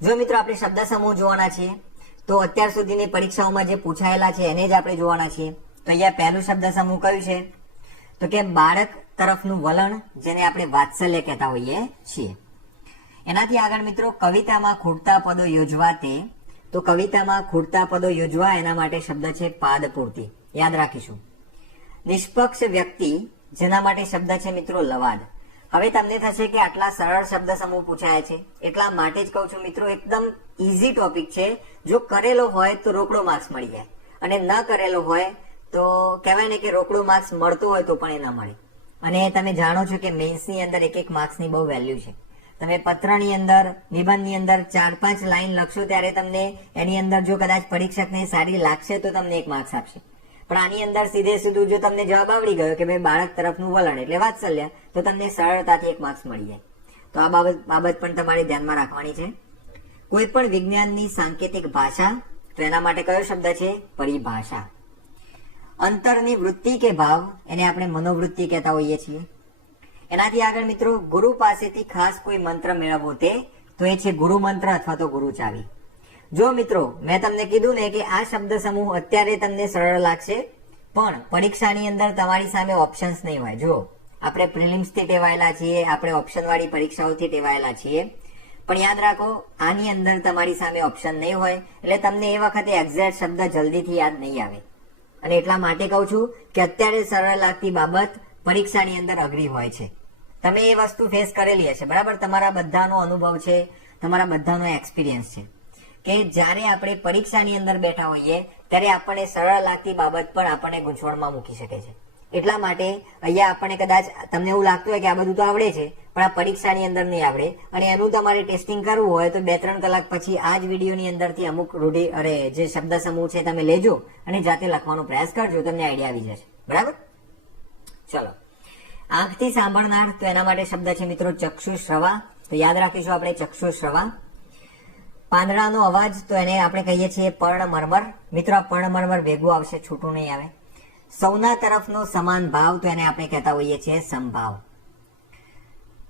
જો મિત્રો આપણે શબ્દ સમૂહ જોવાના છીએ તો અત્યાર સુધીની પરીક્ષાઓમાં જે પૂછાયેલા છે એને જ આપણે જોવાના છીએ. તો અહીંયા પહેલું શબ્દ સમૂહ કયું છે? તો કે બાળક તરફનું વલણ, જેને આપણે વાત્સલ્ય કહેતા હોઈએ છીએ. એનાથી આગળ મિત્રો કવિતામાં ખૂટતા પદો યોજવા તે, તો કવિતામાં ખૂટતા પદો યોજવા એના માટે શબ્દ છે પાદ પૂર્તિ. યાદ રાખીશું. નિષ્પક્ષ વ્યક્તિ, જેના માટે શબ્દ છે મિત્રો લવાદ. હવે તમને થશે કે આટલા સરળ શબ્દ સમૂહ પૂછાયા છે એટલા માટે જ કહું છું મિત્રો, એકદમ ઈઝી ટોપિક છે. જો કરેલો હોય તો રોકડો માર્ક્સ મળી જાય, અને ન કરેલો હોય તો કહેવાય ને કે રોકડો માર્ક્સ મળતો હોય તો પણ એ ના મળે. અને તમે જાણો છો કે મેન્સની અંદર એક એક માર્ક્સની બહુ વેલ્યુ છે. તમે પત્રની અંદર, નિબંધની અંદર 4-5 લાઈન લખશો ત્યારે તમને એની અંદર જો કદાચ પરીક્ષકને સારી લાગશે તો તમને 1 માર્ક્સ આપશે. પણ આની અંદર સીધે સીધું જો તમને જવાબ આવડી ગયો કે ભાઈ બાળક તરફનું વલણ એટલે વાત્સલ્ય, તો તમને સરળતાથી 1 માર્ક્સ મળી જાય. તો આ બાબત પણ તમારે ધ્યાનમાં રાખવાની છે. કોઈ પણ વિજ્ઞાનની સાંકેતિક ભાષા, તો એના માટે કયો શબ્દ છે? પરિભાષા. અંતરની વૃત્તિ કે ભાવ, એને આપણે મનોવૃત્તિ કહેતા હોઈએ છીએ. એનાથી આગળ મિત્રો ગુરુ પાસેથી ખાસ કોઈ મંત્ર મેળવવો તે, તો એ છે ગુરુ મંત્ર અથવા તો ગુરુ ચાવી. જો મિત્રો મેં તમને કીધું ને કે આ શબ્દ સમૂહ અત્યારે તમને સરળ લાગશે, પણ પરીક્ષાની અંદર તમારી સામે ઓપ્શન્સ નહીં હોય. જો આપણે પ્રિલિમ્સ થી ટેવાયેલા છીએ, આપણે ઓપ્શન વાળી પરીક્ષાઓથી ટેવાયેલા છીએ, પણ યાદ રાખો આની અંદર તમારી સામે ઓપ્શન નહીં હોય એટલે તમને એ વખતે એક્ઝેક્ટ શબ્દ જલ્દીથી યાદ નહીં આવે. અને એટલા માટે કહું છું કે અત્યારે સરળ લાગતી બાબત પરીક્ષાની અંદર અઘરી હોય છે. તમે એ વસ્તુ ફેસ કરેલી હશે, બરાબર? તમારા બધાનો અનુભવ છે, તમારા બધાનો એક્સપિરિયન્સ છે કે જ્યારે આપણે પરીક્ષાની અંદર બેઠા હોઈએ ત્યારે આપણને સરળ લાગતી બાબત પણ આપણને ગૂંચવણમાં મૂકી શકે છે. એટલા માટે અહીંયા આપણને કદાચ તમને એવું લાગતું હોય કે આ બધું તો આવડે છે, પણ આ પરીક્ષાની અંદર નહીં આવડે, અને એનું તમારે ટેસ્ટિંગ કરવું હોય તો 2-3 કલાક પછી આ જ વિડીયોની અંદરથી અમુક જે શબ્દ સમૂહ છે તમે લેજો અને જાતે લખવાનો પ્રયાસ કરજો, તમને આઈડિયા આવી જશે. બરાબર? ચલો, આંખથી સાંભળનાર, તો એના માટે શબ્દ છે મિત્રો ચક્ષુશ્રવા. તો યાદ રાખીશું આપણે ચક્ષુશ્રવા. પાંદડાનો અવાજ, તો એને આપણે કહીએ છીએ પર્ણમર્મર. મિત્રો આ પર્ણમર્મર ભેગું આવશે, છૂટું નહીં આવે. સૌના તરફનો સમાન ભાવ, તો એને આપણે કહેતા હોઈએ છીએ સમભાવ.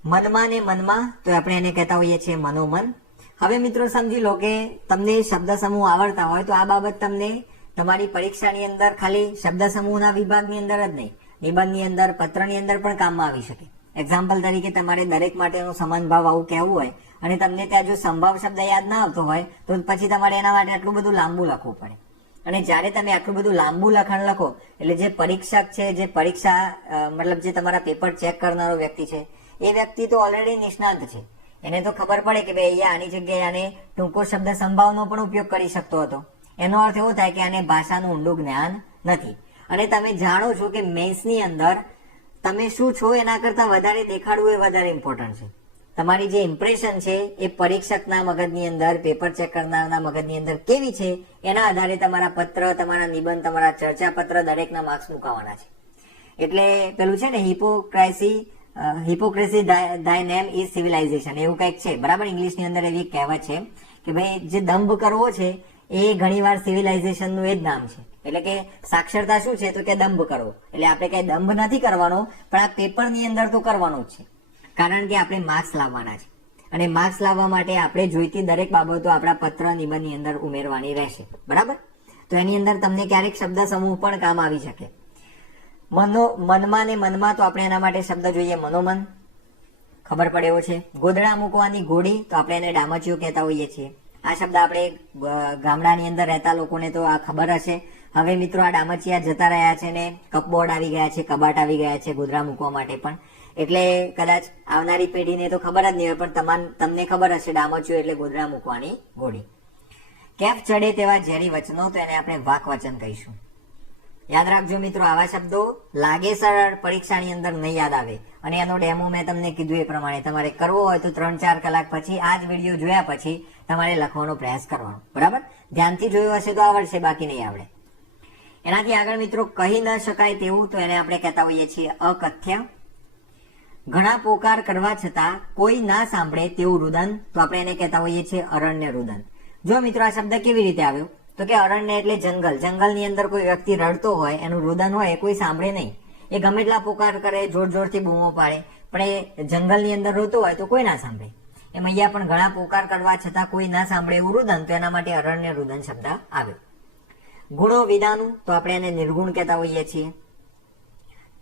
મનમાં ને મનમાં, તો આપણે એને કહેતા હોઈએ છીએ મનોમન. હવે મિત્રો સમજી લો કે તમને શબ્દ સમૂહ આવડતા હોય તો આ બાબત તમને તમારી પરીક્ષાની અંદર ખાલી શબ્દ સમૂહના વિભાગની અંદર જ નહીં, નિબંધની અંદર, પત્રની અંદર પણ કામમાં આવી શકે. એક્ઝામ્પલ તરીકે તમારે દરેક માટેનો સમાન ભાવ આવું કહેવું હોય અને તમને ત્યાં જો સંભાવ શબ્દ યાદ ના આવતો હોય તો પછી તમારે એના માટે આટલું બધું લાંબુ લખવું પડે. અને જ્યારે તમે આટલું બધું લાંબુ લખાણ લખો એટલે જે પરીક્ષક છે, જે પરીક્ષા મતલબ જે તમારા પેપર ચેક કરનારો વ્યક્તિ છે, એ વ્યક્તિ તો ઓલરેડી નિષ્ણાંત છે. એને તો ખબર પડે કે ભાઈ અહીંયા આની જગ્યાએ આને ટૂંકો શબ્દ સંભાવનો પણ ઉપયોગ કરી શકતો હતો. એનો અર્થ એવો થાય કે આને ભાષાનું ઊંડું જ્ઞાન નથી. અને તમે જાણો છો કે મેન્સની અંદર તમે શું છો એના કરતા વધારે દેખાડવું એ વધારે ઇમ્પોર્ટન્ટ છે. તમારી જે ઇમ્પ્રેશન છે એ પરીક્ષકના મગજની અંદર, પેપર ચેક કરનારના મગજની અંદર કેવી છે એના આધારે તમારા પત્ર, તમારા નિબંધ, તમારા ચર્ચા પત્ર દરેકના માર્ક્સ મુકાવાના છે. એટલે પેલું છે ને hypocrisy thy name is civilization, એવું કંઈક છે, બરાબર? ઇંગ્લિશની અંદર એવી કહેવત છે કે ભાઈ જે દંભ કરવો છે એ ઘણીવાર સિવિલાઇઝેશનનું એ જ નામ છે. એટલે કે સાક્ષરતા શું છે? તો કે દંભ કરવો. એટલે આપણે કઈ દંભ નથી કરવાનો, પણ આ પેપરની અંદર તો કરવાનો જ છે, કારણ કે આપણે માર્ક્સ લાવવાના છે. અને માર્ક્સ લાવવા માટે આપણે જોઈતી દરેક બાબતો આપણા પત્ર, નિબંધની અંદર ઉમેરવાની રહેશે. બરાબર? તો એની અંદર તમને ક્યારેક શબ્દ સમૂહ પણ કામ આવી શકે. મનમાં ને મનમાં, તો આપણે એના માટે શબ્દ જોઈએ મનોમન, ખબર પડે એવો છે. ગોદડા મૂકવાની ઘોડી, તો આપણે એને ડામાચીઓ કહેતા હોઈએ છીએ. આ શબ્દ આપણે ગામડાની અંદર રહેતા લોકોને તો આ ખબર હશે. હવે મિત્રો આ ડામચિયા જતા રહ્યા છે ને કપબોર્ડ આવી ગયા છે, કબાટ આવી ગયા છે ગોદડા મૂકવા માટે પણ. એટલે કદાચ આવનારી પેઢીને તો ખબર જ નહીં હોય, પણ તમને ખબર હશે ડામચીઓ એટલે ગોદડા મૂકવાની ઘોડી. કેફ ચડે તેવા ઝેરી વચનો, તો એને આપણે વાક વચન કહીશું. યાદ રાખજો મિત્રો, આવા શબ્દો લાગે સરળ, પરીક્ષાની અંદર નહીં યાદ આવે. અને એનો ડેમો મેં તમને કીધું એ પ્રમાણે તમારે કરવો હોય તો 3-4 કલાક પછી આ જ વિડીયો જોયા પછી તમારે લખવાનો પ્રયાસ કરવાનો. બરાબર? ધ્યાનથી જોયો હશે તો આવડશે, બાકી નહીં આવડે. એનાથી આગળ મિત્રો કહી ન શકાય તેવું, તો એને આપણે કહેતા હોઈએ છીએ અકથ્ય. ઘણા પોકાર કરવા છતાં કોઈ ના સાંભળે તેવું રુદન, તો આપણે એને કહેતા હોઈએ છીએ અરણ્ય રુદન. જો મિત્રો આ શબ્દ કેવી રીતે આવ્યો? તો કે અરણ્ય એટલે જંગલ. જંગલની અંદર કોઈ વ્યક્તિ રડતો હોય, એનું રુદન હોય, એ કોઈ સાંભળે નહીં. એ ગમે એટલા પોકાર કરે, જોર જોરથી બૂમો પાડે, પણ એ જંગલની અંદર રોતો હોય તો કોઈ ના સાંભળે. એમ અહીંયા પણ ઘણા પોકાર કરવા છતાં કોઈ ના સાંભળે એવું રુદન, તો એના માટે અરણ્ય રુદન શબ્દ આવે. ગુણો વિદાનું તો આપણે એને નિર્ગુણ કહેતા હોઈએ છીએ.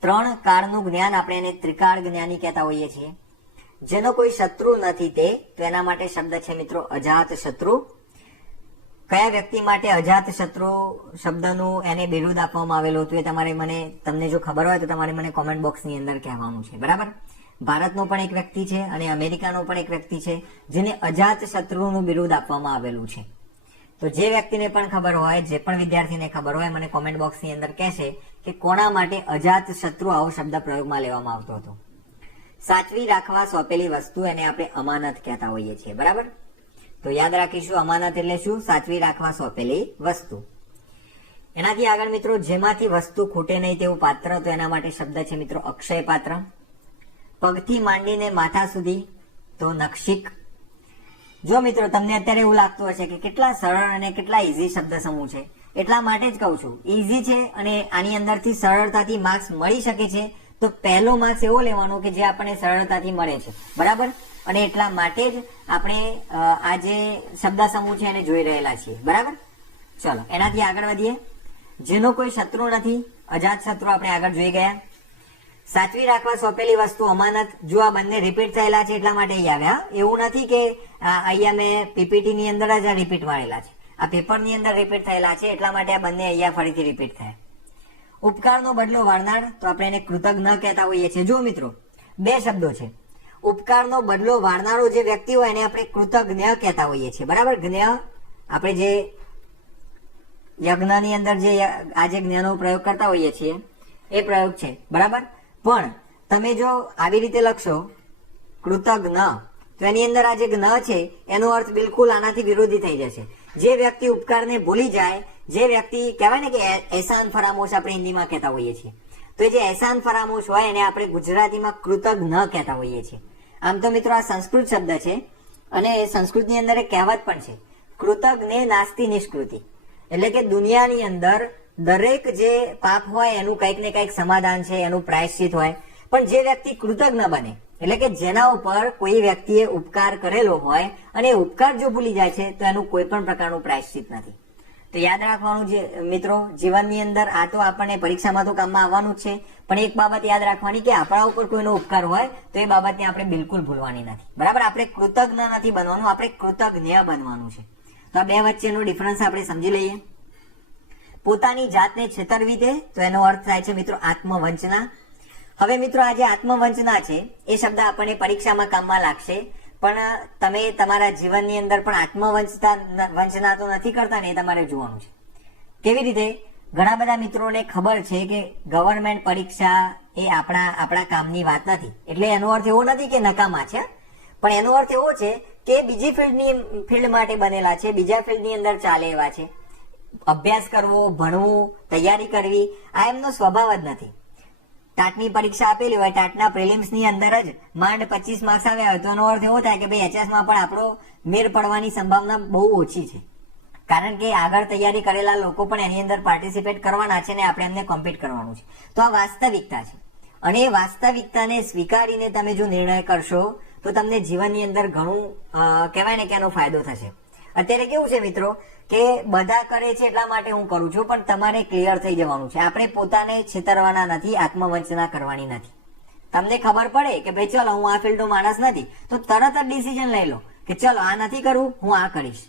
3 કાળનું જ્ઞાન આપણે એને ત્રિકાળ જ્ઞાની કહેતા હોઈએ છીએ. જેનો કોઈ શત્રુ નથી તે, તો એના માટે શબ્દ છે મિત્રો અજાત શત્રુ. કયા વ્યક્તિ માટે અજાત શત્રુ શબ્દનું એને બિરુદ આપવામાં આવેલું હતું એ તમને જો ખબર હોય તો તમારે મને કોમેન્ટ બોક્સની અંદર કહેવાનું છે. બરાબર. ભારતનો પણ એક વ્યક્તિ છે અને અમેરિકાનો પણ એક વ્યક્તિ છે જેને અજાત શત્રુનું બિરુદ આપવામાં આવેલું છે. તો જે વ્યક્તિને પણ ખબર હોય, જે પણ વિદ્યાર્થીને ખબર હોય, મને કોમેન્ટ બોક્સની અંદર કહેશે કે કોના માટે અજાત શત્રુ આવો શબ્દ પ્રયોગમાં લેવામાં આવતો હતો. સાચવી રાખવા સોંપેલી વસ્તુ એને આપણે અમાનત કહેતા હોઈએ છીએ. બરાબર. તો યાદ રાખીશું, અમાનત એટલે શું? સાચવી રાખવા સોંપેલી વસ્તુ. એનાથી આગળ મિત્રો, જેમાંથી વસ્તુ ખૂટે નહીં તેવું પાત્ર, તો એના માટે શબ્દ છે મિત્રો અક્ષય પાત્ર. પગથી માંડીને માથા સુધી તો નક્ષિક. જો મિત્રો તમને અત્યારે એવું લાગતું હશે કે કેટલા સરળ અને કેટલા ઈઝી શબ્દ સમૂહ છે, એટલા માટે જ કહું છું ઈઝી છે અને આની અંદરથી સરળતાથી માર્ક્સ મળી શકે છે, તો પહેલો માર્ક્સ એવો લેવાનો કે જે આપણને સરળતાથી મળે છે. બરાબર. અને એટલા માટે જ આપણે આ જે શબ્દ સમૂહ છે એને જોઈ રહેલા છીએ. બરાબર. ચલો એનાથી આગળ વધીએ. જેનો કોઈ શત્રુ નથી, અજાત શત્રુ આપણે આગળ જોઈ ગયા. સાચવી રાખવા સોંપેલી વસ્તુ અમાનત. જો આ બંને રિપીટ થયેલા છે એટલા માટે અહીં આવ્યા. એવું નથી કે અહીંયા મેં પીપીટી ની અંદર જ આ રિપીટ મારેલા છે, આ પેપર ની અંદર રિપીટ થયેલા છે એટલા માટે આ બંને અહીંયા ફરીથી રિપીટ થયા. ઉપકારનો બદલો વાળનાર, તો આપણે એને કૃતજ્ઞ કહેતા હોઈએ છીએ. જો મિત્રો 2 શબ્દો છે. ઉપકારનો બદલો વાળનારો જે વ્યક્તિ હોય એને આપણે કૃતજ્ઞ કહેતા હોઈએ છીએ. બરાબર. જ્ઞ આપણે જે યજ્ઞની અંદર જે આ જે જ્ઞનો પ્રયોગ કરતા હોઈએ છીએ એ પ્રયોગ છે. બરાબર. પણ તમે જો આવી રીતે લખશો કૃતજ્ઞ, તો એની અંદર આ જે જ્ઞ છે એનો અર્થ બિલકુલ આનાથી વિરોધી થઈ જશે. જે વ્યક્તિ ઉપકારને ભૂલી જાય, જે વ્યક્તિ કહેવાય ને કે એહસાન ફરામોશ આપણે હિન્દીમાં કહેતા હોઈએ છીએ, તો જે એહસાન ફરામોશ હોય એને આપણે ગુજરાતીમાં કૃતજ્ઞ કહેતા હોઈએ છીએ. આમ તો મિત્રો આ સંસ્કૃત શબ્દ છે અને સંસ્કૃતની અંદર એક કહેવત પણ છે, કૃતજ્ઞે નાસ્તિ નિષ્કૃતિ. એટલે કે દુનિયાની અંદર દરેક જે પાપ હોય એનું કંઈક ને કંઈક સમાધાન છે, એનું પ્રાયશ્ચિત હોય. પણ જે વ્યક્તિ કૃતજ્ઞ બને, એટલે કે જેના ઉપર કોઈ વ્યક્તિએ ઉપકાર કરેલો હોય અને ઉપકાર જો ભૂલી જાય છે તો એનું કોઈ પણ પ્રકારનું પ્રાયશ્ચિત નથી. તો યાદ રાખવાનું છે મિત્રો, જીવનની અંદર આ તો આપણને પરીક્ષામાં તો કામમાં આવવાનું જ છે, પણ એક બાબત યાદ રાખવાની કે આપણા ઉપર કોઈનો ઉપકાર હોય તો એ બાબતને આપણે બિલકુલ ભૂલવાની નથી. બરાબર. આપણે કૃતજ્ઞ નથી બનવાનું, આપણે કૃતજ્ઞ બનવાનું છે. તો આ 2 વચ્ચેનો ડિફરન્સ આપણે સમજી લઈએ. પોતાની જાતને છેતરવી દે, તો એનો અર્થ થાય છે મિત્રો આત્મવંચના. હવે મિત્રો આ જે આત્મવંચના છે એ શબ્દ આપણને પરીક્ષામાં કામમાં લાગશે, પણ તમે તમારા જીવનની અંદર પણ આત્મવંચના તો નથી કરતા ને, એ તમારે જોવાનું છે. કેવી રીતે? ઘણા બધા મિત્રોને ખબર છે કે ગવર્મેન્ટ પરીક્ષા એ આપણા કામની વાત નથી, એટલે એનો અર્થ એવો નથી કે નકામા છે, પણ એનો અર્થ એવો છે કે બીજી ફિલ્ડ માટે બનેલા છે, બીજા ફિલ્ડની અંદર ચાલે એવા છે. અભ્યાસ કરવો, ભણવું, તૈયારી કરવી, આ એમનો સ્વભાવ જ નથી. ટાટની પરીક્ષા આપેલી હોય, ટાટના પ્રિલિમ્સની અંદર જ માંડ 25 માર્ક્સ આવ્યા હોય તો એનો અર્થ એવો થાય કે ભાઈ એચએસમાં પણ આપણો મેળ પડવાની સંભાવના બહુ ઓછી છે, કારણ કે આગળ તૈયારી કરેલા લોકો પણ એની અંદર પાર્ટિસિપેટ કરવાના છે ને આપણે એમને કોમ્પીટ કરવાનું છે. તો આ વાસ્તવિકતા છે અને એ વાસ્તવિકતાને સ્વીકારીને તમે જો નિર્ણય કરશો તો તમને જીવનની અંદર ઘણું કહેવાય ને કે એનો ફાયદો થશે. અત્યારે કેવું છે મિત્રો કે બધા કરે છે એટલા માટે હું કરું છું, પણ તમારે ક્લિયર થઈ જવાનું છે. આપણે પોતાને છેતરવાના નથી, આત્મવંચના કરવાની નથી. તમને ખબર પડે કે ભાઈ ચલો હું આ ફિલ્ડનો માણસ નથી, તો તરત જ ડિસિઝન લઈ લો કે ચલો આ નથી કરવું, હું આ કરીશ.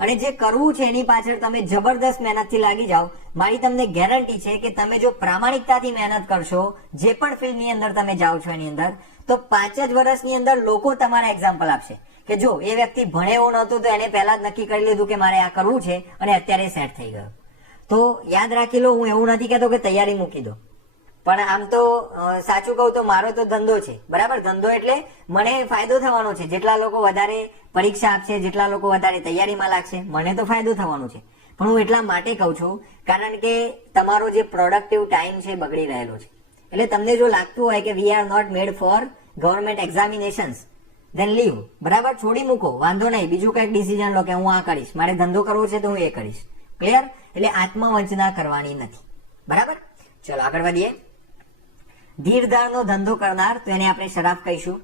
અને જે કરવું છે એની પાછળ તમે જબરદસ્ત મહેનતથી લાગી જાઓ. મારી તમને ગેરંટી છે કે તમે જો પ્રામાણિકતાથી મહેનત કરશો, જે પણ ફિલ્ડની અંદર તમે જાઓ છો એની અંદર, તો 5 જ વર્ષની અંદર લોકો તમારા એક્ઝામ્પલ આપશે કે જો એ વ્યક્તિ ભણેવો નહોતો તો એને પહેલા જ નક્કી કરી લીધું કે મારે આ કરવું છે અને અત્યારે સેટ થઈ ગયો. તો યાદ રાખી લો, હું એવું નથી કહેતો કે તૈયારી મૂકી દો, પણ આમ તો સાચું કહું તો મારો તો ધંધો છે. બરાબર. ધંધો એટલે મને ફાયદો થવાનો છે. જેટલા લોકો વધારે પરીક્ષા આપશે, જેટલા લોકો વધારે તૈયારીમાં લાગશે, મને તો ફાયદો થવાનો છે. પણ હું એટલા માટે કહું છું કારણ કે તમારો જે પ્રોડક્ટિવ ટાઈમ છે બગડી રહેલો છે. એટલે તમને જો લાગતું હોય કે we are not made for government examinations, then leave. બરાબર. છોડી મૂકો, વાંધો નહીં, બીજું કંઈક ડિસિઝન લો કે હું આ કરીશ, મારે ધંધો કરવો છે તો હું એ કરીશ. ક્લિયર? એટલે આત્મવંચના કરવાની નથી. બરાબર. ચલો આગળ વધીએ. ધીરધારનો ધંધો કરનાર, તો એને આપણે શરાફ કહીશું.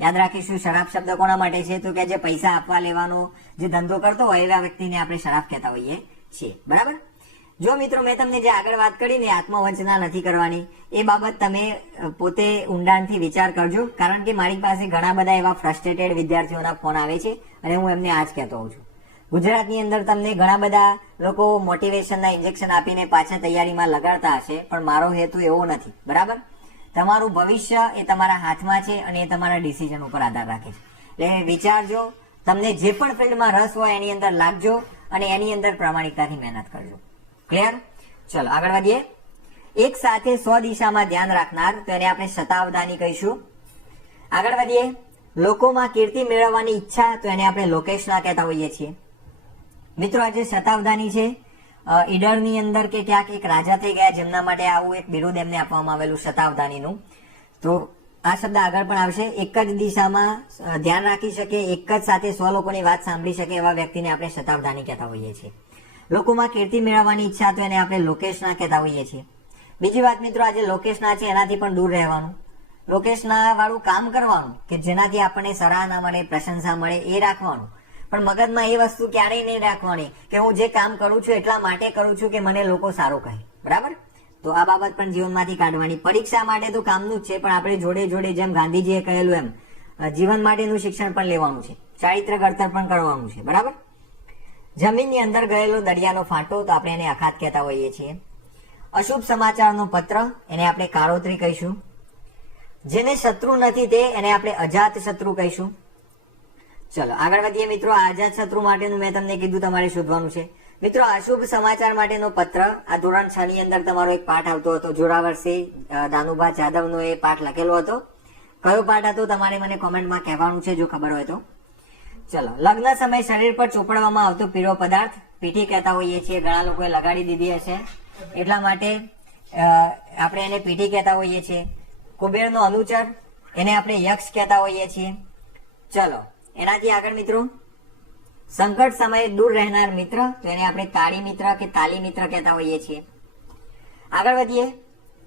યાદ રાખીશું શરાબ શબ્દ કોના માટે છે તો કે જે પૈસા આપવા લેવાનો જે ધંધો કરતો હોય એવા વ્યક્તિને આપણે શરાબ કહેતા હોઈએ છીએ, બરાબર. જો મિત્રો મેં તમને જે આગળ વાત કરી ને આત્મવંચના નથી કરવાની, એ બાબત તમે પોતે ઊંડાણથી વિચાર કરજો, કારણ કે મારી પાસે ઘણા બધા એવા ફ્રસ્ટ્રેટેડ વિદ્યાર્થીઓના ફોન આવે છે અને હું એમને આ જ કહેતો હોઉં છું. ગુજરાતની અંદર તમને ઘણા બધા લોકો મોટિવેશનના ઇન્જેક્શન આપીને પાછા તૈયારીમાં લગાડતા હશે, પણ મારો હેતુ એવો નથી, બરાબર. તમારું ભવિષ્ય એ તમારા હાથમાં છે અને એ તમારા ડિસિઝન ઉપર આધાર રાખે છે. એટલે વિચારજો, તમને જે પણ ફિલ્ડમાં રસ હોય એની અંદર લાગજો અને એની અંદર પ્રામાણિકતાથી મહેનત કરજો. ક્લિયર? ચલો આગળ વધીએ. એક સાથે 100 દિશામાં ધ્યાન રાખનાર, તો એને આપણે શતાવધાની કહીશું. આગળ વધીએ. લોકોમાં કીર્તિ મેળવવાની ઈચ્છા, તો એને આપણે લોકેશના કહેતા હોઈએ છીએ. મિત્રો આ જે શતાવધાની છે, ઈડરની અંદર કે ક્યાંક એક રાજા થઈ ગયા જેમના માટે આવું એક બિરુદ એમને આપવામાં આવેલું શતાવધાનીનું. તો આ શબ્દ આગળ પણ આવશે. એક જ દિશામાં ધ્યાન રાખી શકે, એક જ સાથે 100 લોકોની વાત સાંભળી શકે એવા વ્યક્તિને આપણે શતાવધાની કહેતા હોઈએ છીએ. લોકોમાં કીર્તિ મેળવવાની ઈચ્છા, તો એને આપણે લોકેશના કહેતા હોઈએ છીએ. બીજી વાત મિત્રો, આ જે લોકેશના છે એનાથી પણ દૂર રહેવાનું, લોકેશના વાળું કામ કરવાનું કે જેનાથી આપણને સરાહના મળે, પ્રશંસા મળે, એ રાખવાનું. પણ મગજમાં એ વસ્તુ ક્યારેય નહીં રાખવાની કે હું જે કામ કરું છું એટલા માટે કરું છું કે મને લોકો સારું કહે, બરાબર. તો આ બાબત પણ જીવનમાંથી કાઢવાની. પરીક્ષા માટે તો કામનું જ છે, પણ આપણે જોડે જોડે જેમ ગાંધીજીએ કહેલું એમ જીવન માટેનું શિક્ષણ પણ લેવાનું છે, ચારિત્ર ઘડતર પણ કરવાનું છે, બરાબર. જમીનની અંદર ગયેલો દરિયાનો ફાંટો, તો આપણે એને અખાત કહેતા હોઈએ છીએ. અશુભ સમાચારનો પત્ર, એને આપણે કાળોતરી કહીશું. જેને શત્રુ નથી તે એને આપણે અજાત શત્રુ કહીશું. ચલો આગળ વધીએ મિત્રો. આ અજાત શત્રુ માટેનું મેં તમને કીધું તમારે શોધવાનું છે. મિત્રો અશુભ સમાચાર માટેનો પત્ર, આ ધોરણ 6 ની અંદર તમારો એક પાઠ આવતો હતો, જોરાવરસિંહ દાનુભા જાદવનો એ પાઠ લખેલો હતો. કયો પાઠ હતો તમારે મને કોમેન્ટમાં કહેવાનું છે જો ખબર હોય તો. ચલો, લગ્ન સમય શરીર પર ચોપડવામાં આવતો પીળો પદાર્થ, પીઠી કહેતા હોઈએ છીએ. ઘણા લોકોએ લગાડી દીધી હશે એટલા માટે આપણે એને પીઠી કહેતા હોઈએ છીએ. કુબેરનો અનુચર, એને આપણે યક્ષ કહેતા હોઈએ છીએ. ચલો એનાથી આગળ મિત્રો, સંકટ સમયે દૂર રહેનાર મિત્ર, તો એને આપણે તાળી મિત્ર કે તાલી મિત્ર કહેતા હોઈએ છીએ. આગળ વધીએ.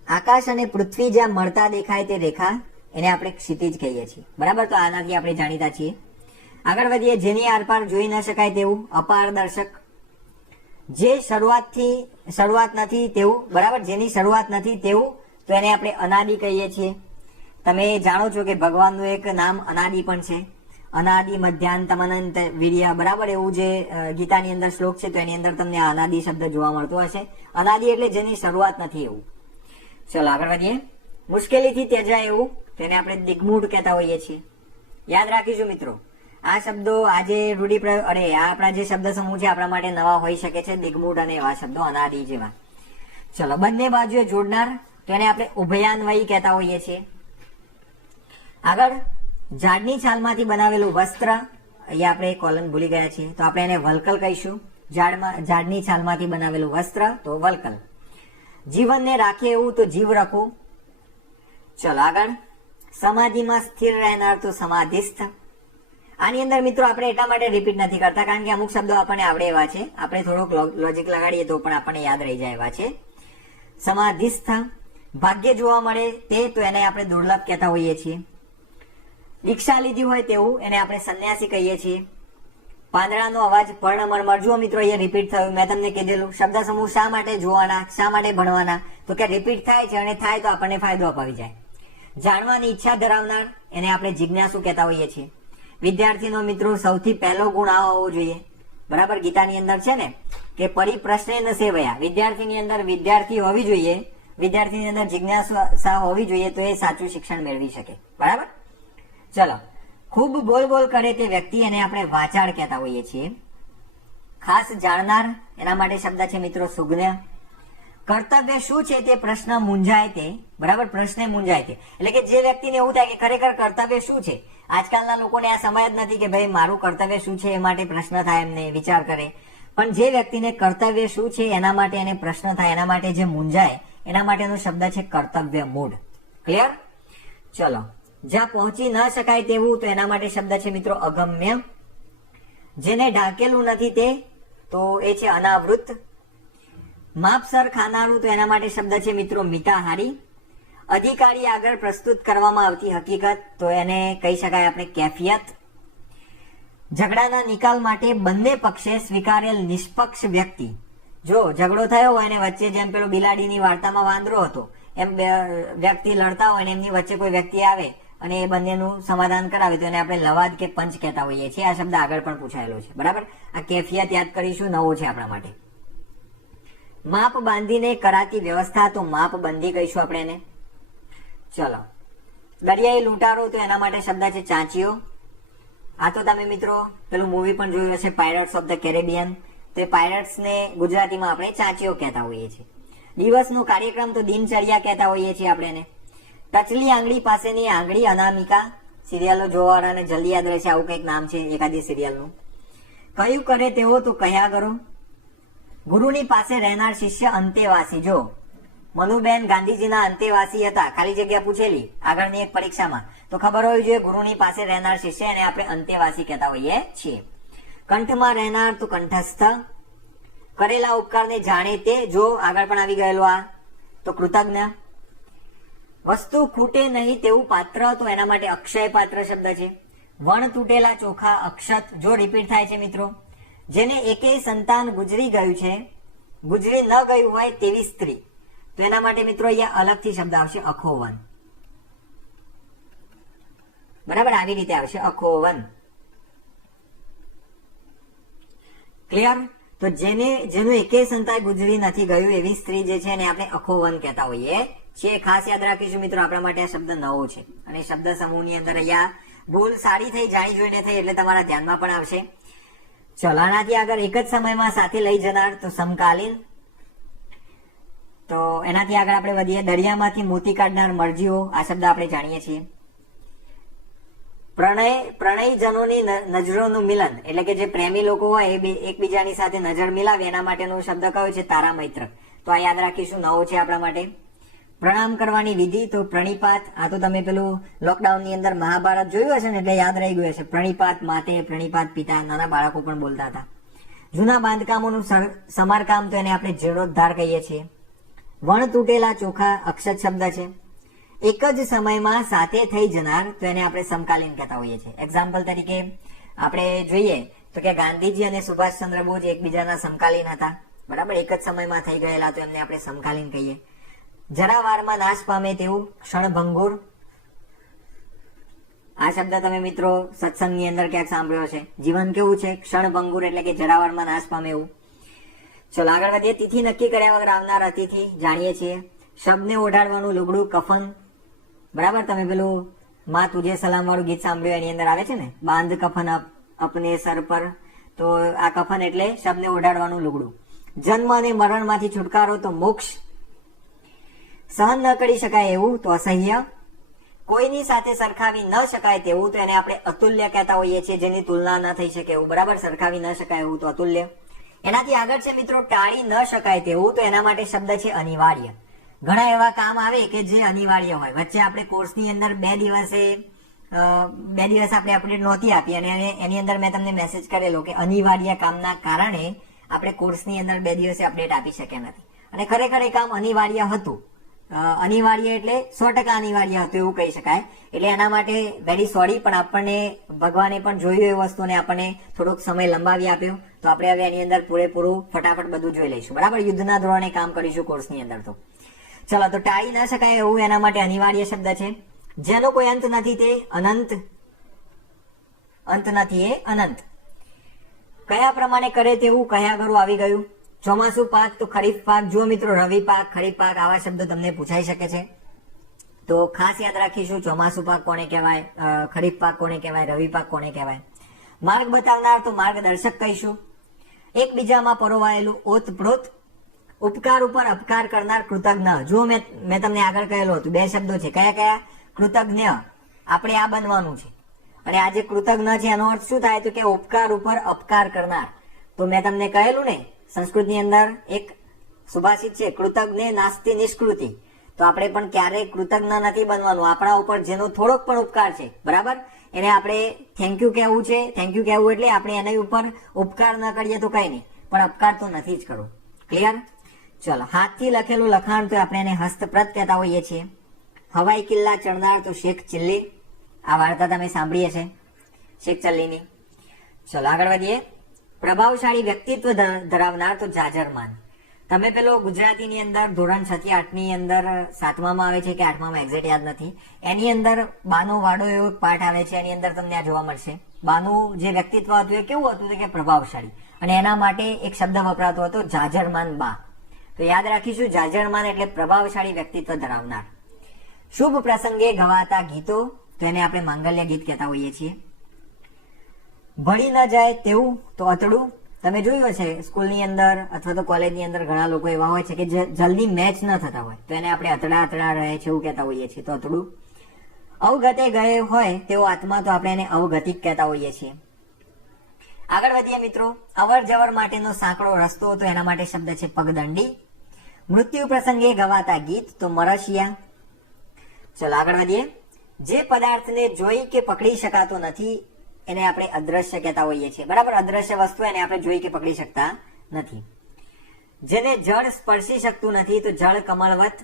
આકાશ અને પૃથ્વી જ્યાં મળતા દેખાય તે રેખા, એને આપણે ક્ષિતિજ કહીએ છીએ, બરાબર. તો આનાથી આપણે જાણીતા છીએ. આગળ વધીએ. જેની આરપાર જોઈ ન શકાય તેવું, અપારદર્શક. જે શરૂઆત નથી તેવું, બરાબર. જેની શરૂઆત નથી તેવું, તો એને આપણે અનાદિ કહીએ છીએ. તમે જાણો છો કે ભગવાનનું એક નામ અનાદિ પણ છે. અનાદિ મધ્યાંત અનંત વીર્ય, બરાબર. એવું જે ગીતાની અંદર શ્લોક છે, તો એની અંદર તમને આ અનાદિ શબ્દ જોવા મળતો હશે. અનાદિ એટલે જેની શરૂઆત નથી એવું. ચલો આગળ વધીએ. મુશ્કેલીથી ત્યજાય એવું, તેને આપણે દિગ્મૂઢ કહેતા હોઈએ છીએ. યાદ રાખીશું મિત્રો, આ શબ્દો આજે રૂઢિપ્રયોગ, આ આપણા જે શબ્દ સમૂહ છે આપણા માટે નવા હોઈ શકે છે, દિગ્મૂઢ અને એવા શબ્દો, અનાદિ જેવા. ચલો, બંને બાજુએ જોડનાર, તો એને આપણે ઉભયાન્વયી કહેતા હોઈએ છીએ. આગળ, ઝાડની છાલમાંથી બનાવેલું વસ્ત્ર, અહીંયા આપણે કોલન ભૂલી ગયા છીએ, તો આપણે એને વલ્કલ કહીશું. ઝાડની છાલમાંથી બનાવેલું વસ્ત્ર, તો વલ્કલ. જીવનને રાખે એવું, તો જીવ રખવું. ચલો આગળ. સમાધિમાં સ્થિર રહેનાર, તો સમાધિસ્થ. આની અંદર મિત્રો આપણે એટલા માટે રિપીટ નથી કરતા કારણ કે અમુક શબ્દો આપણને આવડે એવા છે, આપણે થોડોક લોજિક લગાડીએ તો પણ આપણને યાદ રહી જાય એવા છે. સમાધિસ્થ. ભાગ્ય જોવા મળે તે, તો એને આપણે દુર્લભ કહેતા હોઈએ છીએ. દીક્ષા લીધી હોય તેવું, એને આપણે સંન્યાસી કહીએ છીએ. પાંદડાનો અવાજ, પર્ણમરમર. જુઓ મિત્રો અહીંયા રિપીટ થયું, મેં તમને કીધેલું શબ્દ સમૂહ શા માટે જોવાના, શા માટે ભણવાના, તો કે રિપીટ થાય છે અને થાય તો આપણને ફાયદો અપાવી જાય. જાણવાની ઈચ્છા ધરાવનાર, એને આપણે જિજ્ઞાસુ કહેતા હોઈએ છીએ. વિદ્યાર્થીનો મિત્રો સૌથી પહેલો ગુણ આ હોવો જોઈએ, બરાબર. ગીતાની અંદર છે ને કે પરિપ્રશ્ને ન સેવયા, વિદ્યાર્થીની અંદર વિદ્યાર્થી હોવી જોઈએ, વિદ્યાર્થીની અંદર જિજ્ઞાસા હોવી જોઈએ, તો એ સાચું શિક્ષણ મેળવી શકે, બરાબર. ચલો, ખૂબ બોલ કરે તે વ્યક્તિ, એને આપણે વાચાળ કહેતા હોઈએ છીએ. ખાસ જાણનાર, એના માટે શબ્દ છે મિત્રો સુજ્ઞ. કર્તવ્ય શું છે તે પ્રશ્ન મૂંઝાય તે, બરાબર. પ્રશ્ને મૂંઝાય તે એટલે કે જે વ્યક્તિને એવું થાય કે ખરેખર કર્તવ્ય શું છે. આજકાલના લોકોને આ સમય જ નથી કે ભાઈ મારું કર્તવ્ય શું છે, એ માટે પ્રશ્ન થાય, એમને વિચાર કરે. પણ જે વ્યક્તિને કર્તવ્ય શું છે એના માટે એને પ્રશ્ન થાય, એના માટે જે મૂંઝાય, એના માટેનો શબ્દ છે કર્તવ્ય મૂઢ. ક્લિયર? ચલો, જ્યાં પહોંચી ન શકાય તેવું, તો એના માટે શબ્દ છે મિત્રો અગમ્ય. જેને ઢાંકેલું નથી તે, તો એ છે અનાવૃત. માપસર ખાનારું, તો એના માટે શબ્દ છે મિત્રો મિતાહારી. અધિકારી આગળ પ્રસ્તુત કરવામાં આવતી હકીકત, તો એને કહી શકાય આપણે કેફિયત. ઝઘડાના નિકાલ માટે બંને પક્ષે સ્વીકારેલ નિષ્પક્ષ વ્યક્તિ. જો ઝઘડો થયો હોય અને વચ્ચે જેમ પેલો બિલાડીની વાર્તામાં વાંદરો હતો એમ બે વ્યક્તિ લડતા હોય ને એમની વચ્ચે કોઈ વ્યક્તિ આવે અને એ બંનેનું સમાધાન કરાવે તો એને આપણે લવાદ કે પંચ કહેતા હોઈએ છીએ. આ શબ્દ આગળ પણ પૂછાયેલો છે. બરાબર, આ કેફિયત યાદ કરીશું, નવો છે આપણા માટે. માપ બાંધીને કરાતી વ્યવસ્થા, તો માપ બંધી કહીશું આપણે એને. ચલો, દરિયાઈ લૂંટારો, તો એના માટે શબ્દ છે ચાંચીઓ. આ તો તમે મિત્રો પેલું મૂવી પણ જોયું હશે, પાયરટ્સ ઓફ ધ કેરેબિયન. તો એ પાયરટ્સને ગુજરાતીમાં આપણે ચાંચીઓ કહેતા હોઈએ છીએ. દિવસનો કાર્યક્રમ, તો દિનચર્યા કહેતા હોઈએ છીએ આપણે એને. ટચલી આંગળી પાસેની આંગળી, અનામિકા. સિરિયલો જોવાવાળાને જલ્દી યાદ રહેશે, આવું કંઈક નામ છે એકાદી સિરિયલનું. કયું કરે તેવો, તો કહ્યા કરો. ગુરુની પાસે રહેનાર શિષ્ય, અંતેવાસી. જો મનુબેન ગાંધીજીના અંતેવાસી હતા, ખાલી જગ્યા પૂછેલી આગળની એક પરીક્ષામાં, તો ખબર હોવી જોઈએ ગુરુની પાસે રહેનાર શિષ્ય એને આપણે અંતેવાસી કહેતા હોઈએ છીએ. કંઠમાં રહેનાર, તો કંઠસ્થ. કરેલા ઉપકારને જાણે તે, જો આગળ પણ આવી ગયેલો આ, તો કૃતજ્ઞ. વસ્તુ ખૂટે નહીં તેવું પાત્ર, તો એના માટે અક્ષય પાત્ર શબ્દ છે. વણ તૂટેલા ચોખા, અક્ષત. જો રિપીટ થાય છે મિત્રો. જેને એકેય સંતાન ગુજરી ગયું છે, ગુજરી ન ગયું હોય તેવી સ્ત્રી, તો એના માટે મિત્રો અહીંયા અલગથી શબ્દ આવશે અખોવન. બરાબર, આવી રીતે આવશે અખોવન. ક્લિયર? તો જેનું એકેય સંતાન ગુજરી નથી ગયું એવી સ્ત્રી જે છે એને આપણે અખોવન કહેતા હોઈએ છીએ. ખાસ યાદ રાખીશું મિત્રો, આપણા માટે આ શબ્દ નવો છે અને શબ્દ સમૂહની અંદર અહીંયા ભૂલ સારી થઈ, જાણી જોઈને થઈ, એટલે તમારા ધ્યાનમાં પણ આવશે. ચલાણાથી આગળ એક જ સમયમાં સાથે લઈ જનાર, તો સમકાલીન. તો એનાથી આગળ આપણે વધીએ. દરિયામાંથી મોતી કાઢનાર, મરજીઓ. આ શબ્દ આપણે જાણીએ છીએ. પ્રણયજનોની નજરોનું મિલન, એટલે કે જે પ્રેમી લોકો હોય એ એકબીજાની સાથે નજર મિલાવે એના માટેનો શબ્દ કયો છે? તારા મૈત્ર. તો આ યાદ રાખીશું, નવો છે આપણા માટે. પ્રણામ કરવાની વિધિ, તો પ્રણિપાત. આ તો તમે પેલું લોકડાઉન ની અંદર મહાભારત જોયું હશે ને એટલે યાદ રહી ગયું હશે. પ્રણિપાત માતે, પ્રણિપાત પિતા. નાના બાળકો પણ બોલતા હતા. જૂના બાંધકામોનું સમારકામ, તો એને આપણે જીર્ણોદ્ધાર કહીએ છીએ. વણ તૂટેલા ચોખા, અક્ષત શબ્દ છે. એક જ સમયમાં સાથે થઈ જનાર, તો એને આપણે સમકાલીન કહેતા હોઈએ છીએ. એક્ઝામ્પલ તરીકે આપણે જોઈએ તો કે ગાંધીજી અને સુભાષચંદ્ર બોઝ એકબીજાના સમકાલીન હતા. બરાબર, એક જ સમયમાં થઈ ગયેલા, તો એમને આપણે સમકાલીન કહીએ. જરા વારમાં નાશ પામે તેવું, ક્ષણભંગુર. આ શબ્દ તમે મિત્રો સત્સંગની અંદર ક્યાંક સાંભળ્યો છે. જીવન કેવું છે? ક્ષણભંગુર, એટલે કે જરા વારમાં નાશ પામે એવું. ચલો આગળ વધીએ. તિથિ નક્કી કર્યા વગર આવનાર અતિથિ, જાણીએ છીએ. શબ્દને ઓઢાડવાનું લુગડું, કફન. બરાબર, તમે પેલું માં તુજે સલામ વાળું ગીત સાંભળ્યું, એની અંદર આવે છે ને, બાંધ કફન અપને સર પર. તો આ કફન એટલે શબ્દને ઓઢાડવાનું લુગડું. જન્મ અને મરણમાંથી છુટકારો, તો મોક્ષ. સહન ન કરી શકાય એવું, તો અસહ્ય. કોઈની સાથે સરખાવી ન શકાય તેવું, તો એને આપણે અતુલ્ય કહેતા હોઈએ છીએ, જેની તુલના ન થઈ શકે એવું. બરાબર, સરખાવી ન શકાય એવું, તો અતુલ્ય. એનાથી આગળ છે મિત્રો ટાળી ન શકાય તેવું, તો એના માટે શબ્દ છે અનિવાર્ય. ઘણા એવા કામ આવે કે જે અનિવાર્ય હોય. વચ્ચે આપણે કોર્સની અંદર બે દિવસ આપણે અપડેટ નહોતી આપી અને એની અંદર મેં તમને મેસેજ કરેલો કે અનિવાર્ય કામના કારણે આપણે કોર્સની અંદર 2 દિવસે અપડેટ આપી શક્યા નથી. અને ખરેખર એ કામ અનિવાર્ય હતું. અનિવાર્ય એટલે 100% અનિવાર્ય હતું એવું કહી શકાય. એટલે એના માટે વેરી સોરી, પણ આપણને ભગવાને પણ જોયું એ વસ્તુને આપણને થોડોક સમય લંબાવી આપ્યો. તો આપણે હવે એની અંદર પૂરેપૂરું ફટાફટ બધું જોઈ લઈશું. બરાબર, યુદ્ધના ધોરણે કામ કરીશું કોર્સની અંદર. તો ચલો, તો ટાળી ના શકાય એવું એના માટે અનિવાર્ય શબ્દ છે. જેનો કોઈ અંત નથી તે અનંત. અંત નથી એ અનંત. કયા પ્રમાણે કરે તેવું, કયા ઘરું આવી ગયું. ચોમાસું પાક, તો ખરીફ પાક. જુઓ મિત્રો, રવિ પાક, ખરીફ પાક, આવા શબ્દો તમને પૂછાઈ શકે છે. તો ખાસ યાદ રાખીશું, ચોમાસું પાક કોને કહેવાય, ખરીફ પાક કોને કહેવાય, રવિ પાક કોને કહેવાય. માર્ગ બતાવનાર, તો માર્ગદર્શક કહીશું. એકબીજામાં પરોવાયેલું, ઓતપ્રોત. ઉપકાર ઉપર અપકાર કરનાર, કૃતજ્ઞ. જો મેં તમને આગળ કહેલું હતું, 2 શબ્દો છે. કયા કયા? કૃતજ્ઞ. આપણે આ બનવાનું છે. અને આ જે કૃતજ્ઞ છે એનો અર્થ શું થાય? તો કે ઉપકાર ઉપર અપકાર કરનાર. તો મેં તમને કહેલું ને, સંસ્કૃતની અંદર એક સુભાષિત છે, કૃતજ્ઞ નાસ્તિ નિષ્કૃતિ. તો આપણે પણ ક્યારેય કૃતજ્ઞ નથી બનવાનું. આપણા ઉપર જેનો થોડોક પણ ઉપકાર છે, બરાબર, એને આપણે થેન્ક યુ કહેવું છે. થેન્ક યુ કહેવું એટલે આપણે એના ઉપર ઉપકાર ન કરીએ તો કઈ નહીં, પણ અપકાર તો નથી જ કરવો. ક્લિયર? ચલો, હાથથી લખેલું લખાણ, તો આપણે એને હસ્તપ્રત કહેતા હોઈએ છીએ. હવાઈ કિલ્લા ચડનાર તો શેખ ચિલ્લી. આ વાર્તા તમે સાંભળી હશે શેખ ચલ્લીની. ચલો આગળ વધીએ. પ્રભાવશાળી વ્યક્તિત્વ ધરાવનાર તો જાજરમાન. તમે પેલો ગુજરાતીની અંદર ધોરણ 6 થી 8 ની અંદર 7મામાં આવે છે કે 8મામાં એક્ઝેક્ટ યાદ નથી, એની અંદર બાનો વાડો એવો પાઠ આવે છે, એની અંદર તમને આ જોવા મળશે. બાનું જે વ્યક્તિત્વ હતું એ કેવું હતું કે પ્રભાવશાળી, અને એના માટે એક શબ્દ વપરાતો હતો જાજરમાન બા. તો યાદ રાખીશું, જાજરમાન એટલે પ્રભાવશાળી વ્યક્તિત્વ ધરાવનાર. શુભ પ્રસંગે ગવાતા ગીતો, તો એને આપણે માંગલ્ય ગીત કહેતા હોઈએ છીએ. ભળી ન જાય તેવું તો અતડું. તમે જોયું હશે સ્કૂલની અંદર અથવા તો કોલેજની અંદર ઘણા લોકો એવા હોય છે કે જે જલ્દી મેચ ન થતા હોય, તો એને આપણે અતડા રહે છે એવું કહેતા હોઈએ છીએ, તો અતડું. અવગતે ગયે હોય તેવો આત્મા, તો આપણે એને અવગતિક કહેતા હોઈએ છીએ. આગળ વધીએ મિત્રો. અવર જવર માટેનો સાંકડો રસ્તો, તો એના માટે શબ્દ છે પગદંડી. મૃત્યુ પ્રસંગે ગવાતા ગીત, તો મરશિયા. ચલો આગળ વધીએ. જે પદાર્થને જોઈ કે પકડી શકાતો નથી એને આપણે અદ્રશ્ય કહેતા હોઈએ છીએ, બરાબર. અદ્રશ્ય વસ્તુ એને આપણે જોઈ કે પકડી શકતા નથી. જેને જળ સ્પર્શી શકતું નથી, તો જળ કમળવત.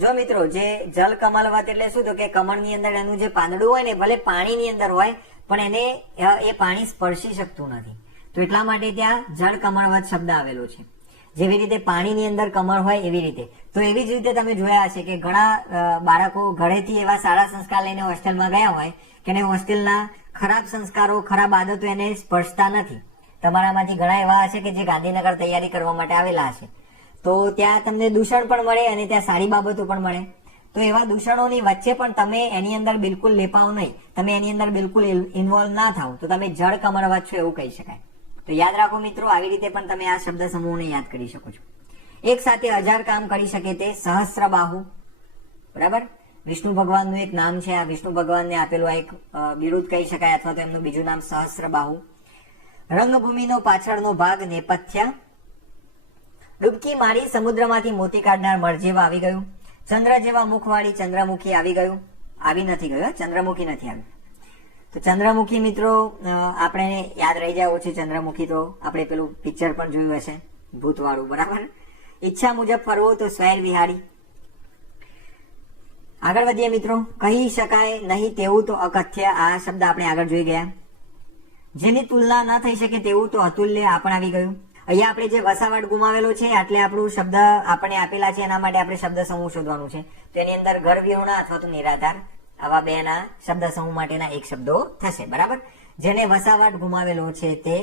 જો મિત્રો, જે જળ કમળવત એટલે શું, તો કે કમળની અંદર એનું જે પાંદડું હોય ને, ભલે પાણીની અંદર હોય પણ એને એ પાણી સ્પર્શી શકતું નથી, તો એટલા માટે ત્યાં જળ કમળવત શબ્દ આવેલો છે. જેવી રીતે પાણીની અંદર કમળ હોય એવી રીતે. તો એવી જ રીતે તમે જોયા હશે કે ઘણા બાળકો ઘરેથી એવા સારા સંસ્કાર લઈને હોસ્ટેલમાં ગયા હોય કે હોસ્ટેલના ખરાબ સંસ્કારો, ખરાબ આદતો એને સ્પર્શતા નથી. તમારામાંથી ઘણા એવા હશે કે જે ગાંધીનગર તૈયારી કરવા માટે આવેલા હશે, તો ત્યાં તમને દૂષણ પણ મળે અને ત્યાં સારી બાબતો પણ મળે. તો એવા દૂષણોની વચ્ચે પણ તમે એની અંદર બિલકુલ લેપાઓ નહીં, તમે એની અંદર બિલકુલ ઇન્વોલ્વ ના થાવ, તો તમે જળ કમળવત છો એવું કહી શકાય. તો યાદ રાખો મિત્રો, આવી રીતે પણ તમે આ શબ્દ સમૂહને યાદ કરી શકો છો. એક સાથે 1000 કામ કરી શકે તે સહસ્ત્રબાહુ, બરાબર. વિષ્ણુ ભગવાનનું એક નામ છે, આ વિષ્ણુ ભગવાનને આપેલું આ એક બિરુદ કહી શકાય, અથવા તો એમનું બીજું નામ સહસ્ત્રબાહુ. રંગભૂમિનો પાછળનો ભાગ નેપથ્ય. ડૂબકી મારી સમુદ્રમાંથી મોતી કાઢનાર મરજેવા આવી ગયું. ચંદ્ર જેવા મુખવાળી ચંદ્રમુખી આવી ગયું. આવી નથી ગયું, ચંદ્રમુખી નથી આવ્યું. તો ચંદ્રમુખી મિત્રો આપણે યાદ રહી જાય છે. ચંદ્રમુખી તો આપણે પેલું પિક્ચર પણ જોયું હશે ભૂતવાળું, બરાબર. ઈચ્છા મુજબ ફરવો, તો સ્વૈર વિહારી. આગળ વધીએ મિત્રો. કહી શકાય નહીં તેવું, તો અકથ્ય. આ શબ્દ આપણે આગળ જોઈ ગયા. જેની તુલના ન થઈ શકે તેવું, તો અતુલ્ય. આ પણ આવી ગયું. અહીંયા આપણે જે વસાવટ ગુમાવેલો છે એટલે આપણું શબ્દ આપણે આપેલા છે, એના માટે આપણે શબ્દ સમૂહ શોધવાનું છે. તો એની અંદર ગર્ભવિહોણા અથવા તો નિરાધાર, આવા બે ના શબ્દ સમૂહ માટેના એક શબ્દો થશે, બરાબર. જેને વસાવટ ગુમાવેલો છે તે,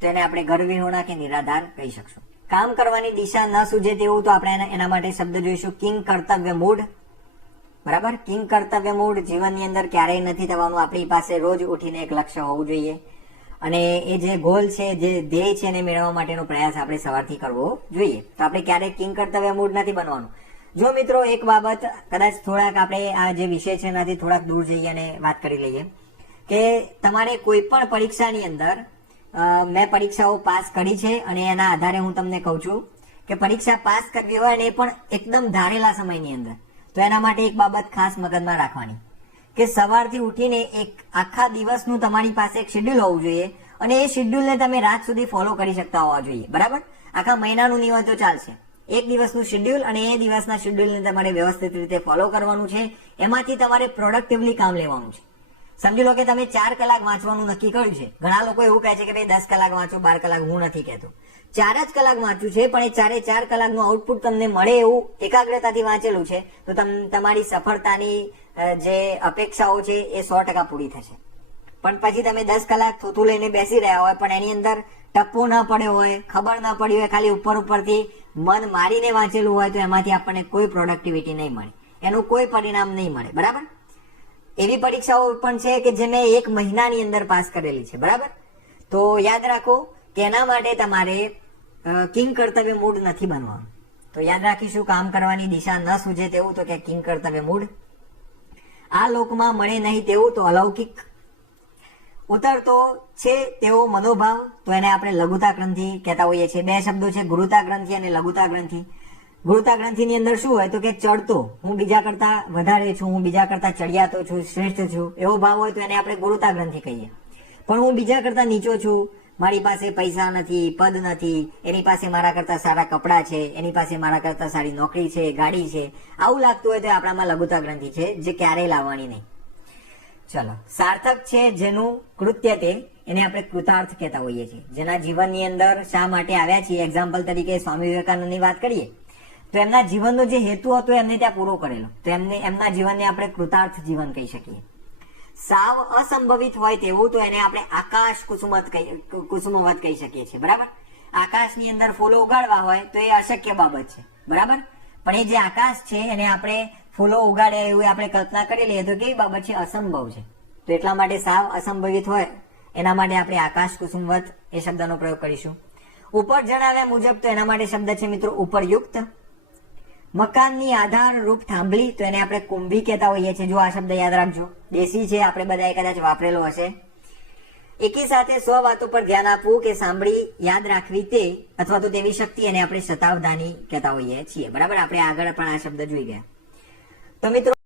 તો એને આપણે ગર્ભવિહોણા કે નિરાધાર કહી શકશું. કામ કરવાની દિશા ન સૂજે તેવું, તો આપણે એના માટે શબ્દ જોઈશું કિંગ કર્તવ્ય મૂઢ, બરાબર. કિંગ કર્તવ્ય મૂઢ. જીવનની અંદર ક્યારેય નથી થવાનું, આપણી પાસે રોજ ઉઠીને એક લક્ષ્ય હોવું જોઈએ, અને એ જે ગોલ છે, જે ધ્યેય છે એને મેળવવા માટેનો પ્રયાસ આપણે સવારથી કરવો જોઈએ. તો આપણે ક્યારેય કિંગ કર્તવ્ય મૂઢ નથી બનવાનું. જો મિત્રો એક બાબત કદાચ થોડાક આપણે આ જે વિષય છે એનાથી થોડાક દૂર જઈએ અને વાત કરી લઈએ કે તમારે કોઈ પણ પરીક્ષાની અંદર, મેં પરીક્ષાઓ પાસ કરી છે અને એના આધારે હું તમને કહું છું કે પરીક્ષા પાસ કરવી હોય અને એ પણ એકદમ ધારેલા સમયની અંદર, તો એના માટે એક બાબત ખાસ મગજમાં રાખવાની કે સવારથી ઉઠીને એક આખા દિવસનું તમારી પાસે એક શેડ્યુલ હોવું જોઈએ, અને એ શેડ્યુલને તમે રાત સુધી ફોલો કરી શકતા હોવા જોઈએ, બરાબર. આખા મહિનાનું નહીં હોય તો ચાલશે, એક દિવસનું શેડ્યુલ, અને એ દિવસના શેડ્યુલને તમારે વ્યવસ્થિત રીતે ફોલો કરવાનું છે. એમાંથી તમારે પ્રોડક્ટિવલી કામ લેવાનું છે. સમજી લો કે તમે 4 કલાક વાંચવાનું નક્કી કર્યું છે. ઘણા લોકો એવું કહે છે કે ભાઈ 10 કલાક વાંચો, 12 કલાક. હું નથી કહેતો, 4 જ કલાક વાંચ્યું છે, પણ એ 4 કલાકનું આઉટપુટ તમને મળે એવું એકાગ્રતાથી વાંચેલું છે, તો તમારી સફળતાની જે અપેક્ષાઓ છે એ 100% પૂરી થશે. પણ પછી તમે 10 કલાક થોથું લઈને બેસી રહ્યા હોય, પણ એની અંદર ટપ્પો ના પડ્યો હોય, ખબર ના પડી હોય, ખાલી ઉપરથી મન મારીને વાંચેલું હોય, તો એમાંથી આપણને કોઈ પ્રોડક્ટિવિટી નહીં મળે, એનું કોઈ પરિણામ નહીં મળે, બરાબર. એવી પરીક્ષાઓ પણ છે કે જે મેં 1 મહિનાની અંદર પાસ કરેલી છે, બરાબર. તો યાદ રાખો કે એના માટે તમારે કિંગ કર્તવ્ય મૂઢ નથી બનવાનું. તો યાદ રાખીશું, કામ કરવાની દિશા ન સૂજે તેવું, તો કે કિંગ કર્તવ્ય મૂઢ. આ લોકમાં મળે નહીં તેવું, તો અલૌકિક. ઉતરતો છે તેવો મનોભાવ, તો એને આપણે લઘુતા ગ્રંથિ કહેતા હોઈએ છીએ. 2 શબ્દો છે, ગુરુતા ગ્રંથિ અને લઘુતા ગ્રંથિ. ગુરુતા ગ્રંથિની અંદર શું હોય, તો કે ચડતો, હું બીજા કરતા વધારે છું, હું બીજા કરતા ચડિયાતો છું, શ્રેષ્ઠ છું, એવો ભાવ હોય તો એને આપણે ગુરુતા ગ્રંથિ કહીએ. પણ હું બીજા કરતા નીચો છું, મારી પાસે પૈસા નથી, પદ નથી, એની પાસે મારા કરતા સારા કપડાં છે, એની પાસે મારા કરતા સારી નોકરી છે, ગાડી છે, આવું લાગતું હોય તો આપણામાં લઘુતા ગ્રંથિ છે, જે ક્યારેય લાવવાની નહીં. ચલો, સાર્થક છે જેનું કૃત્ય તે એને આપણે કૃતાર્થ કહેતા હોઈએ છીએ. જેના જીવનની અંદર શા માટે આવ્યા છીએ, એક્ઝામ્પલ તરીકે સ્વામી વિવેકાનંદની વાત કરીએ તો એમના જીવનનો જે હેતુ હતો એમને ત્યાં પૂરો કરેલો, તો એમના જીવનને આપણે કૃતાર્થ જીવન કહી શકીએ. સાવ અસંભવિત હોય તેવું તો એને આપણે આકાશ કુસુમવત કહી શકીએ છીએ. બરાબર, આકાશની અંદર ફૂલો ઉગાડવા હોય તો એ અશક્ય બાબત છે. બરાબર, પણ એ જે આકાશ છે એને આપણે ફૂલો ઉગાડે એવું આપણે કલ્પના કરી લઈએ તો કેવી બાબત છે, અસંભવ છે. તો એટલા માટે સાવ અસંભવિત હોય એના માટે આપણે આકાશ કુસુમવત એ શબ્દનો પ્રયોગ કરીશું. ઉપર જણાવ્યા મુજબ તો એના માટે શબ્દ છે મિત્રો ઉપરયુક્ત. મકાનની આધાર રૂપ થાંભલી તો એને આપણે કુંભી કહેતા હોઈએ છીએ. જો આ શબ્દ યાદ રાખજો, દેશી છે, આપણે બધાએ કદાચ વાપરેલો હશે. એકી સાથે 100 વાતો પર ધ્યાન આપવું કે સાંભળી યાદ રાખવી તે અથવા તો તેવી શક્તિ એને આપણે શતાવધાની કહેતા હોઈએ છીએ. બરાબર, આપણે આગળ પણ આ શબ્દ જોઈ ગયા. તો મિત્રો